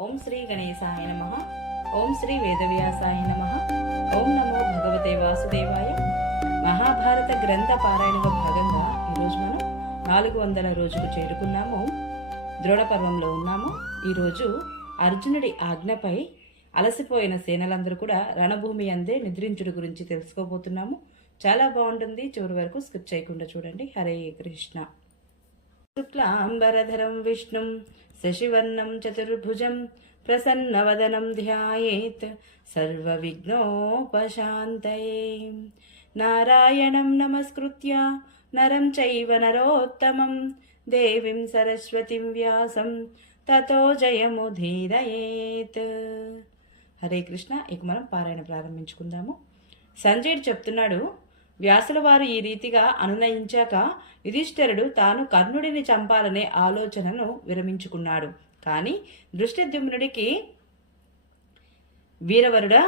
ఓం శ్రీ గణేశాయ నమః. ఓం శ్రీ వేదవ్యాసాయ నమః. ఓం నమో భగవతే వాసుదేవాయ. మహాభారత గ్రంథ పారాయణలో భాగంగా ఈరోజు మనం 400 రోజులు చేరుకున్నాము. ద్రోణ పర్వంలో ఉన్నాము. ఈరోజు అర్జునుడి ఆజ్ఞపై అలసిపోయిన సేనలందరూ కూడా రణభూమి అందే నిద్రించుడు గురించి తెలుసుకోబోతున్నాము. చాలా బాగుంటుంది, చివరి వరకు స్కిప్ చేయకుండా చూడండి. హరే కృష్ణ. శుక్లాంబరధరం విష్ణుం శశివర్ణం చతుర్భుజం ప్రసన్నవదనం ధ్యాయేత్ సర్వవిఘ్నోపశాంతయే. నారాయణం నమస్కృత్య నరం చైవ నరోత్తమం దేవీం సరస్వతిం వ్యాసం తతో జయముదీరయేత్. హరే కృష్ణ. ఇక మనం పారాయణ ప్రారంభించుకుందాము. సంజయుడు చెప్తున్నాడు, వ్యాసుల వారు ఈ రీతిగా అనునయించాక యుధిష్ఠిరుడు తాను కర్ణుడిని చంపాలనే ఆలోచనను విరమించుకున్నాడు. కానీ దృష్టద్యుమ్నుడికి, వీరవరుడా,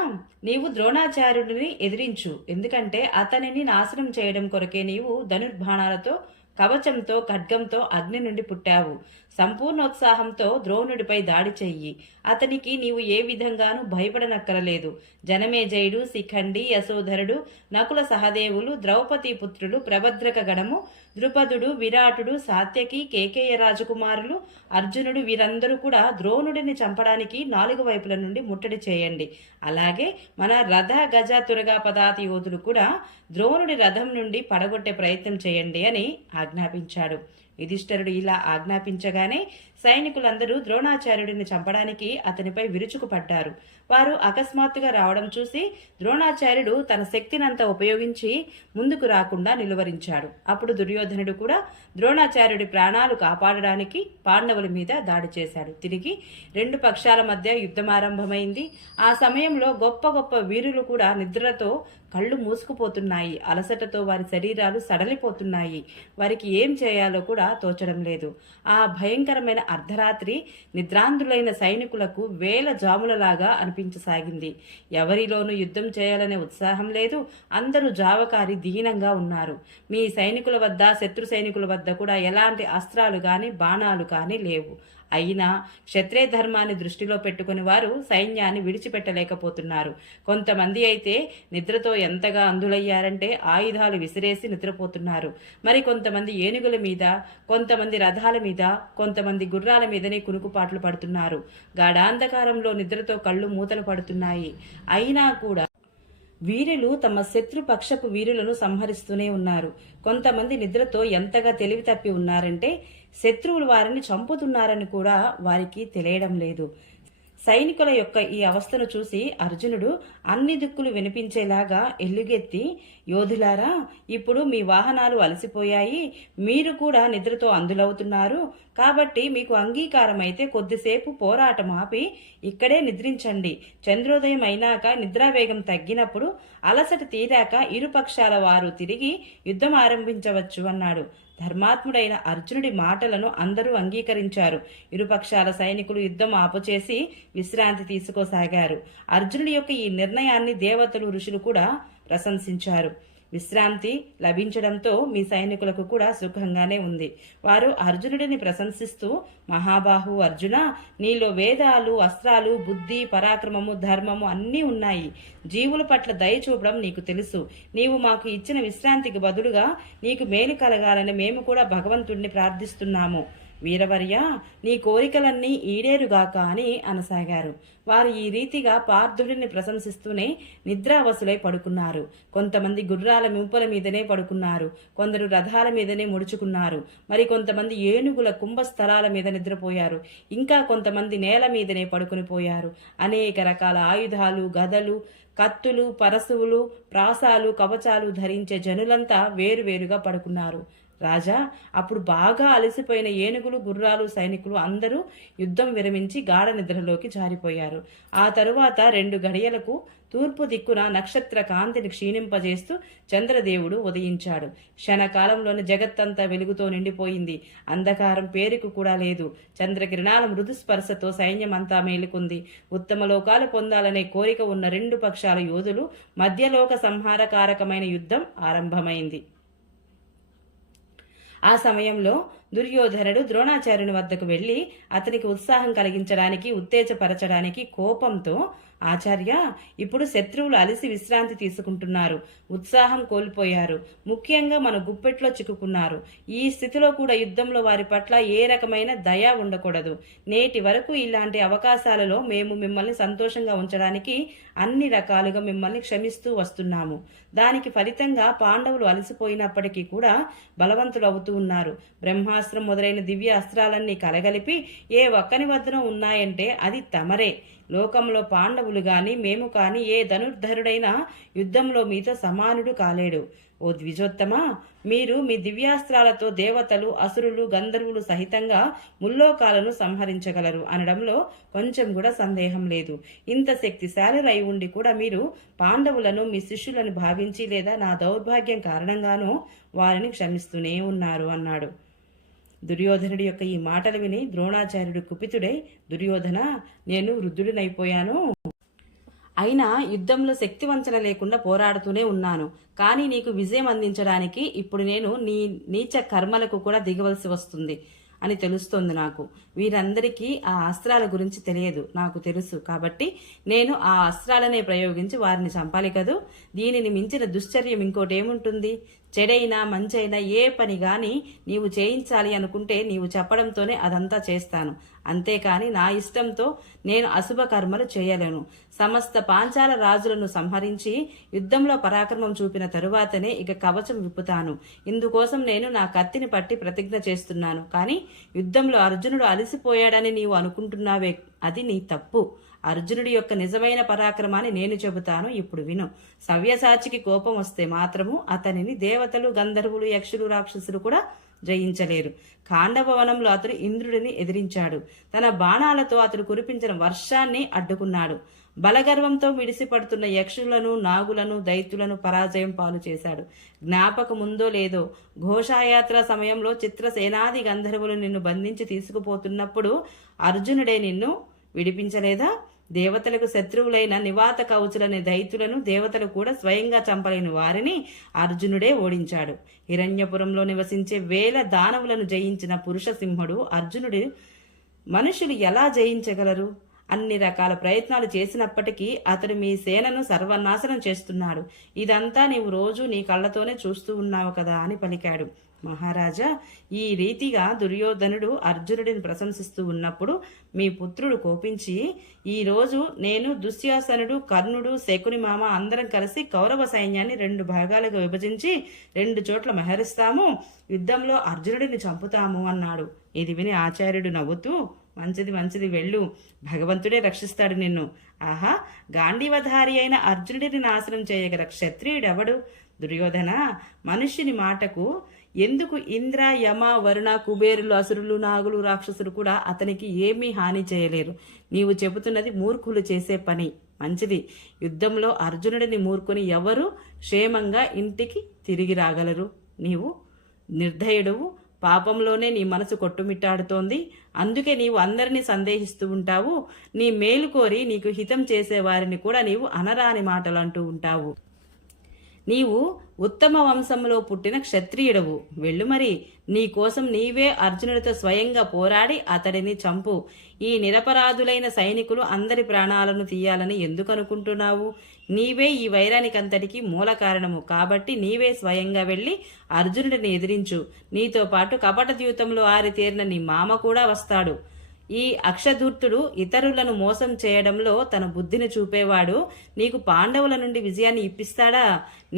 నీవు ద్రోణాచార్యుడిని ఎదిరించు, ఎందుకంటే అతనిని నాశనం చేయడం కొరకే నీవు ధనుర్బాణాలతో, కవచంతో, ఖడ్గంతో అగ్ని నుండి పుట్టావు. సంపూర్ణోత్సాహంతో ద్రోణుడిపై దాడి చెయ్యి. అతనికి నీవు ఏ విధంగానూ భయపడనక్కరలేదు. జనమేజయుడు, శిఖండి, యశోధరుడు, నకుల సహదేవులు, ద్రౌపది పుత్రులు, ప్రభద్రక గణము, ద్రుపదుడు, విరాటుడు, సాత్యకి, కేకేయ రాజకుమారులు, అర్జునుడు, వీరందరూ కూడా ద్రోణుడిని చంపడానికి 4 వైపుల నుండి ముట్టడి చేయండి. అలాగే మన రథ, గజ, తురగ, పదాతి యోధులు కూడా ద్రోణుడి రథం నుండి పడగొట్టే ప్రయత్నం చేయండి అని ఆజ్ఞాపించాడు. యుధిష్ఠిరుడు ఇలా ఆజ్ఞాపించగానే సైనికులందరూ ద్రోణాచార్యుడిని చంపడానికి అతనిపై విరుచుకుపడ్డారు. వారు అకస్మాత్తుగా రావడం చూసి ద్రోణాచార్యుడు తన శక్తినంతా ఉపయోగించి ముందుకు రాకుండా నిలువరించాడు. అప్పుడు దుర్యోధనుడు కూడా ద్రోణాచార్యుడి ప్రాణాలు కాపాడడానికి పాండవుల మీద దాడి చేశాడు. తిరిగి 2 పక్షాల మధ్య యుద్ధం ఆరంభమైంది. ఆ సమయంలో గొప్ప గొప్ప వీరులు కూడా నిద్రతో కళ్ళు మూసుకుపోతున్నాయి. అలసటతో వారి శరీరాలు సడలిపోతున్నాయి. వారికి ఏం చేయాలో కూడా తోచడం లేదు. ఆ భయంకరమైన అర్ధరాత్రి నిద్రాంధ్రులైన సైనికులకు వేల జాములలాగా అనిపించసాగింది. ఎవరిలోనూ యుద్ధం చేయాలనే ఉత్సాహం లేదు. అందరూ జావకారి దీనంగా ఉన్నారు. మీ సైనికుల వద్ద, శత్రు సైనికుల వద్ద కూడా ఎలాంటి అస్త్రాలు కానీ బాణాలు కానీ లేవు. అయినా క్షత్రియ ధర్మాన్ని దృష్టిలో పెట్టుకుని వారు సైన్యాన్ని విడిచిపెట్టలేకపోతున్నారు. కొంతమంది అయితే నిద్రతో ఎంతగా అందులయ్యారంటే ఆయుధాలు విసిరేసి నిద్రపోతున్నారు. మరి కొంతమంది ఏనుగుల మీద, కొంతమంది రథాల మీద, కొంతమంది గుర్రాల మీదనే కునుకుపాట్లు పడుతున్నారు. గాఢాంధకారంలో నిద్రతో కళ్ళు మూతలు పడుతున్నాయి. అయినా కూడా వీరులు తమ శత్రుపక్షపు వీరులను సంహరిస్తూనే ఉన్నారు. కొంతమంది నిద్రతో ఎంతగా తెలివి తప్పి ఉన్నారంటే శత్రువులు వారిని చంపుతున్నారని కూడా వారికి తెలియడం లేదు. సైనికుల యొక్క ఈ అవస్థను చూసి అర్జునుడు అన్ని దిక్కులు వినిపించేలాగా ఎల్లుగెత్తి, యోధులారా, ఇప్పుడు మీ వాహనాలు అలసిపోయాయి, మీరు కూడా నిద్రతో అందులవుతున్నారు. కాబట్టి మీకు అంగీకారం అయితే కొద్దిసేపు పోరాటం ఆపి ఇక్కడే నిద్రించండి. చంద్రోదయం అయినాక నిద్రావేగం తగ్గినప్పుడు అలసట తీరాక ఇరుపక్షాల వారు తిరిగి యుద్ధం ఆరంభించవచ్చు అన్నాడు. ధర్మాత్ముడైన అర్జునుడి మాటలను అందరూ అంగీకరించారు. ఇరుపక్షాల సైనికులు యుద్ధం ఆపుచేసి విశ్రాంతి తీసుకోసాగారు. అర్జునుడి యొక్క ఈ నిర్ణయాన్ని దేవతలు, ఋషులు కూడా ప్రశంసించారు. విశ్రాంతి లభించడంతో మీ సైనికులకు కూడా సుఖంగానే ఉంది. వారు అర్జునుడిని ప్రశంసిస్తూ, మహాబాహు అర్జున, నీలో వేదాలు, అస్త్రాలు, బుద్ధి, పరాక్రమము, ధర్మము అన్నీ ఉన్నాయి. జీవుల పట్ల దయ చూపడం నీకు తెలుసు. నీవు మాకు ఇచ్చిన విశ్రాంతికి బదులుగా నీకు మేలు కలగాలని మేము కూడా భగవంతుడిని ప్రార్థిస్తున్నాము. వీరవర్య, నీ కోరికలన్నీ ఈడేరుగాక అని అనసాగారు. వారు ఈ రీతిగా పార్థుడిని ప్రశంసిస్తూనే నిద్రావసులై పడుకున్నారు. కొంతమంది గుర్రాల మింపుల మీదనే పడుకున్నారు. కొందరు రథాల మీదనే ముడుచుకున్నారు. మరి కొంతమంది ఏనుగుల కుంభస్థలాల మీద నిద్రపోయారు. ఇంకా కొంతమంది నేల మీదనే పడుకుని పోయారు. అనేక రకాల ఆయుధాలు, గదలు, కత్తులు, పరశువులు, ప్రాసాలు, కవచాలు ధరించే జనులంతా వేరువేరుగా పడుకున్నారు. రాజా, అప్పుడు బాగా అలసిపోయిన ఏనుగులు, గుర్రాలు, సైనికులు అందరూ యుద్ధం విరమించి గాఢ నిద్రలోకి జారిపోయారు. ఆ తరువాత 2 గడియలకు తూర్పు దిక్కున నక్షత్ర కాంతిని క్షీణింపజేస్తూ చంద్రదేవుడు ఉదయించాడు. క్షణకాలంలోని జగత్తంతా వెలుగుతో నిండిపోయింది. అంధకారం పేరుకు కూడా లేదు. చంద్రకిరణాల మృదు స్పర్శతో సైన్యమంతా మేలుకుంది. ఉత్తమ లోకాలు పొందాలనే కోరిక ఉన్న 2 పక్షాల యోధులు మధ్యలోక సంహారకారకమైన యుద్ధం ఆరంభమైంది. ఆ సమయంలో దుర్యోధనుడు ద్రోణాచార్యుని వద్దకు వెళ్లి అతనికి ఉత్సాహం కలిగించడానికి, ఉత్తేజపరచడానికి కోపంతో, ఆచార్య, ఇప్పుడు శత్రువులు అలసి విశ్రాంతి తీసుకుంటున్నారు, ఉత్సాహం కోల్పోయారు, ముఖ్యంగా మన గుప్పెట్లో చిక్కుకున్నారు. ఈ స్థితిలో కూడా యుద్ధంలో వారి పట్ల ఏ రకమైన దయ ఉండకూడదు. నేటి వరకు ఇలాంటి అవకాశాలలో మేము మిమ్మల్ని సంతోషంగా ఉంచడానికి అన్ని రకాలుగా మిమ్మల్ని క్షమిస్తూ వస్తున్నాము. దానికి ఫలితంగా పాండవులు అలసిపోయినప్పటికీ కూడా బలవంతులు అవుతూ ఉన్నారు. బ్రహ్మాస్త్రం మొదలైన దివ్య అస్త్రాలన్నీ కలగలిపి ఏ ఒక్కని వద్దన ఉన్నాయంటే అది తమరే. లోకంలో పాండవులు గాని మేము కాని ఏ ధనుర్ధరుడైనా యుద్ధంలో మీతో సమానుడు కాలేడు. ఓ ద్విజోత్తమ, మీరు మీ దివ్యాస్త్రాలతో దేవతలు, అసురులు, గంధర్వులు సహితంగా ముల్లోకాలను సంహరించగలరు అనడంలో కొంచెం కూడా సందేహం లేదు. ఇంత శక్తిశాలురై ఉండి కూడా మీరు పాండవులను మీ శిష్యులను భావించి లేదా నా దౌర్భాగ్యం కారణంగానూ వారిని క్షమిస్తూనే ఉన్నారు అన్నాడు. దుర్యోధనుడి యొక్క ఈ మాటలు విని ద్రోణాచార్యుడు కుపితుడై, దుర్యోధన, నేను వృద్ధుడినైపోయాను. అయినా యుద్ధంలో శక్తివంచన లేకుండా పోరాడుతూనే ఉన్నాను. కానీ నీకు విజయం అందించడానికి ఇప్పుడు నేను నీ నీచ కర్మలకు కూడా దిగవలసి వస్తుంది అని తెలుస్తోంది నాకు. వీరందరికీ ఆ అస్త్రాల గురించి తెలియదు, నాకు తెలుసు. కాబట్టి నేను ఆ అస్త్రాలనే ప్రయోగించి వారిని చంపాలి కదూ. దీనిని మించిన దుశ్చర్యం ఇంకోటేముంటుంది? చెడైనా మంచైనా ఏ పని గాని నీవు చేయించాలి అనుకుంటే నీవు చెప్పడంతోనే అదంతా చేస్తాను. అంతేకాని నా ఇష్టంతో నేను అశుభ కర్మలు చేయలేను. సమస్త పాంచాల రాజులను సంహరించి యుద్ధంలో పరాక్రమం చూపిన తరువాతనే ఇక కవచం విప్పుతాను. ఇందుకోసం నేను నా కత్తిని పట్టి ప్రతిజ్ఞ చేస్తున్నాను. కానీ యుద్ధంలో అర్జునుడు అలసిపోయాడని నీవు అనుకుంటున్నావే, అది నీ తప్పు. అర్జునుడి యొక్క నిజమైన పరాక్రమాన్ని నేను చెబుతాను, ఇప్పుడు విను. సవ్యసాచికి కోపం వస్తే మాత్రము అతనిని దేవతలు, గంధర్వులు, యక్షులు, రాక్షసులు కూడా జయించలేరు. ఖాండభవనంలో అతడు ఇంద్రుడిని ఎదిరించాడు. తన బాణాలతో అతడు కురిపించిన వర్షాన్ని అడ్డుకున్నాడు. బలగర్వంతో మిడిసిపడుతున్న యక్షులను, నాగులను, దైత్యులను పరాజయం పాలు చేశాడు. జ్ఞాపకముందో లేదో, ఘోషాయాత్ర సమయంలో చిత్రసేనాది గంధర్వులు నిన్ను బంధించి తీసుకుపోతున్నప్పుడు అర్జునుడే నిన్ను విడిపించలేదా? దేవతలకు శత్రువులైన నివాత కవచులనే దైత్యులను దేవతలు కూడా స్వయంగా చంపలేని వారిని అర్జునుడే ఓడించాడు. హిరణ్యపురంలో నివసించే వేల దానవులను జయించిన పురుష సింహుడు అర్జునుడు మనుషులు ఎలా జయించగలరు? అన్ని రకాల ప్రయత్నాలు చేసినప్పటికీ అతడు మీ సేనను సర్వనాశనం చేస్తున్నాడు. ఇదంతా నీవు రోజు నీ కళ్ళతోనే చూస్తూ ఉన్నావు కదా అని పలికాడు. మహారాజా, ఈ రీతిగా దుర్యోధనుడు అర్జునుడిని ప్రశంసిస్తూ ఉన్నప్పుడు మీ పుత్రుడు కోపించి, ఈరోజు నేను, దుశ్శాసనుడు, కర్ణుడు, శకుని మామ అందరం కలిసి కౌరవ సైన్యాన్ని 2 భాగాలుగా విభజించి 2 చోట్ల మహరిస్తాము, యుద్ధంలో అర్జునుడిని చంపుతాము అన్నాడు. ఇది విని ఆచార్యుడు నవ్వుతూ, మంచిది మంచిది, వెళ్ళు, భగవంతుడే రక్షిస్తాడు నిన్ను. ఆహా, గాంధీవధారి అయిన అర్జునుడిని నాశనం చేయగల క్షత్రియుడెవడు? దుర్యోధన, మనుష్యుని మాటకు ఎందుకు ఇంద్ర, యమ, వరుణ, కుబేరులు, అసురులు, నాగులు, రాక్షసులు కూడా అతనికి ఏమీ హాని చేయలేరు. నీవు చెబుతున్నది మూర్ఖులు చేసే పని. మంచిది, యుద్ధంలో అర్జునుడిని మూర్ఖుని ఎవరు క్షేమంగా ఇంటికి తిరిగి రాగలరు? నీవు నిర్దయుడువు, పాపంలోనే నీ మనసు కొట్టుమిట్టాడుతోంది. అందుకే నీవు అందరినీ సందేహిస్తూ ఉంటావు. నీ మేలు కోరి నీకు హితం చేసేవారిని కూడా నీవు అనరాని మాటలు అంటూ ఉంటావు. నీవు ఉత్తమ వంశంలో పుట్టిన క్షత్రియుడవు. వెళ్ళు మరి, నీ కోసం నీవే అర్జునుడితో స్వయంగా పోరాడి అతడిని చంపు. ఈ నిరపరాధులైన సైనికులు అందరి ప్రాణాలను తీయాలని ఎందుకు అనుకుంటున్నావు? నీవే ఈ వైరానికంతటికి మూల కారణము. కాబట్టి నీవే స్వయంగా వెళ్ళి అర్జునుడిని ఎదిరించు. నీతో పాటు కపట ద్యూతంలో ఆరితేరిన నీ మామ కూడా వస్తాడు. ఈ అక్షధూర్తుడు ఇతరులను మోసం చేయడంలో తన బుద్ధిని చూపేవాడు నీకు పాండవుల నుండి విజయాన్ని ఇప్పిస్తాడా?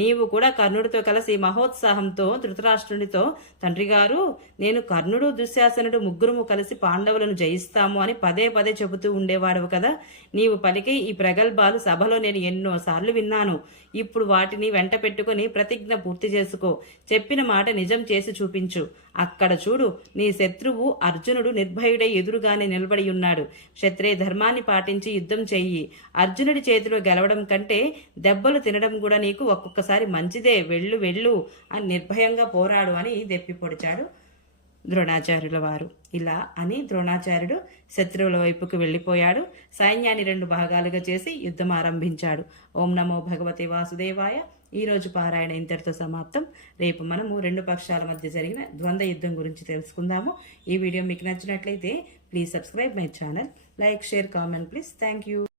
నీవు కూడా కర్ణుడితో కలిసి మహోత్సాహంతో ధృతరాష్ట్రునితో, తండ్రి గారు, నేను కర్ణుడు, దుశ్శాసనుడు ముగ్గురుము కలిసి పాండవులను జయిస్తాము అని పదే పదే చెబుతూ ఉండేవాడు కదా. నీవు పలికే ఈ ప్రగల్భాలు సభలో నేను ఎన్నోసార్లు విన్నాను. ఇప్పుడు వాటిని వెంట పెట్టుకుని ప్రతిజ్ఞ పూర్తి చేసుకో. చెప్పిన మాట నిజం చేసి చూపించు. అక్కడ చూడు, నీ శత్రువు అర్జునుడు నిర్భయుడై ఎదురుగానే నిలబడి ఉన్నాడు. క్షత్రియ ధర్మాన్ని పాటించి యుద్ధం చెయ్యి. అర్జునుడి చేతిలో గెలవడం కంటే దెబ్బలు తినడం కూడా నీకు ఒక్కొక్కసారి మంచిదే. వెళ్ళు వెళ్ళు అని నిర్భయంగా పోరాడు అని దెప్పి పొడిచాడు ద్రోణాచార్యుల వారు. ఇలా అని ద్రోణాచార్యుడు శత్రువుల వైపుకు వెళ్ళిపోయాడు. సైన్యాన్ని 2 భాగాలుగా చేసి యుద్ధం ఆరంభించాడు. ఓం నమో భగవతే వాసుదేవాయ. ఈ రోజు పారాయణ ఇంతటితో సమాప్తం. రేపు మనము రెండు పక్షాల మధ్య జరిగిన ద్వంద్వ యుద్ధం గురించి తెలుసుకుందాము. ఈ వీడియో మీకు నచ్చినట్లయితే please subscribe my channel, like, share, comment please. Thank you.